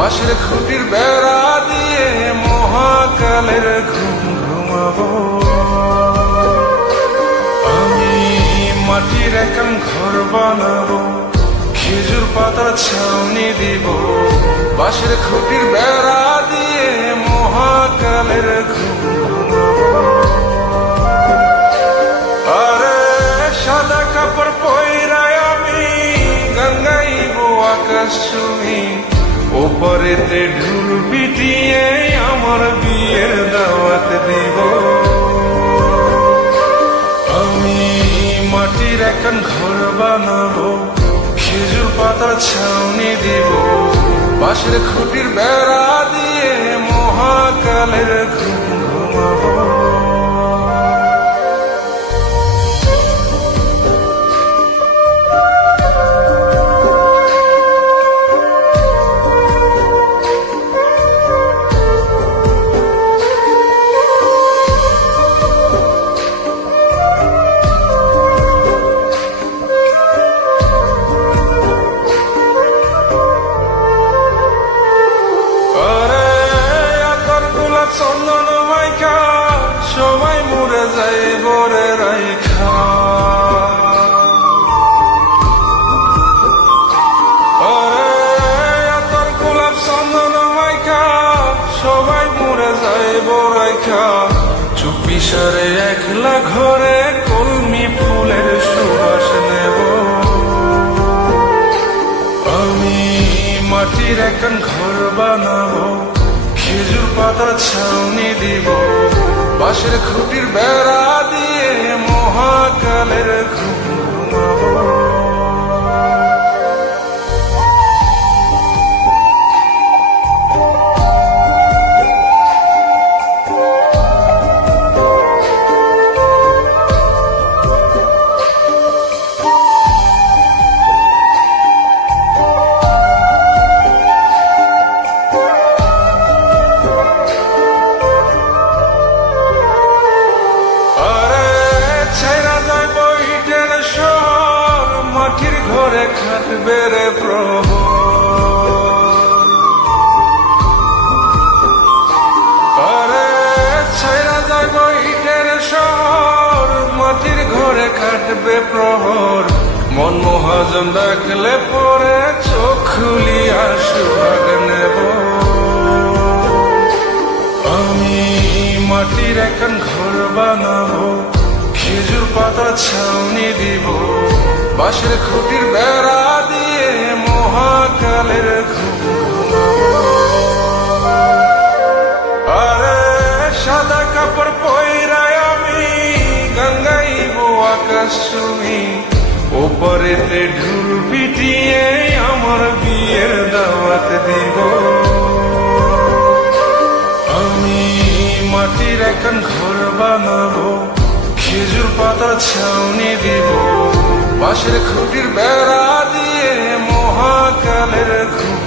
বাঁশের খুঁটির বেড়া দিয়ে মহাকালের ঘুম ঘুমাবো। আমি মাটির একান ঘর বানাবো, খেজুর পাতার ছাউনি দিব, বাঁশের খুঁটির বেড়া দিয়ে মহাকালের ঘুম ঘুমাবো। আরে সাদা কাপড় পয়রায় আমি গান গাইবো আকাশ ছুঁই, ওপরেতে ঢুল পিটিয়ে আমার বিয়ের দাওয়াত দিব। আমি মাটির একান ঘর বানাবো, খেজুর পাতার ছাউনি দিব, বাঁশের খুঁটির বেড়া দিয়ে মহাকালের ঘুম ঘুমাবো। চন্দন মাইকা সবাই মরে যায় বরে রাইখা, তোর গোলাপ চন্দন মাইকা সবাই মরে যায় বরাইখা, চুপি সারে একলা ঘরে কলমি ফুলের সুবাস নেব। আমি মাটির একান ঘর বানাবো, খেজুর পাতার ছাউনি দিব, বাঁশের খুঁটির বেড়া দিয়ে মহাকালের ঘুম ঘুমাবো। মাটির ঘরে খাটবে রে প্রহর, আরে ছাইরা যাইব ইটের শহর, মাটির ঘরে খাটবে প্রহর, মন মহাজন ডাকলে পরে চোখ খুলিয়া সুহাগ নেব। আমি মাটির একান ঘর বানাবো, খেজুর পাতার ছাউনি দিব, বাঁশের খুঁটির বেড়া দিয়ে মহাকালের ঘুম ঘুমাবো। আরে সাদা কাপড় পয়রায় আমি গান গাইবো আকাশ ছুঁই, ওপরেতে ঢুল পিটিয়ে আমার বিয়ের দাওয়াত দিব। আমি মাটির একান ঘর বানাবো, খেজুর পাতার ছাউনি দিব, বাঁশের খুঁটির বেড়া দিয়ে মহাকালের ঘুম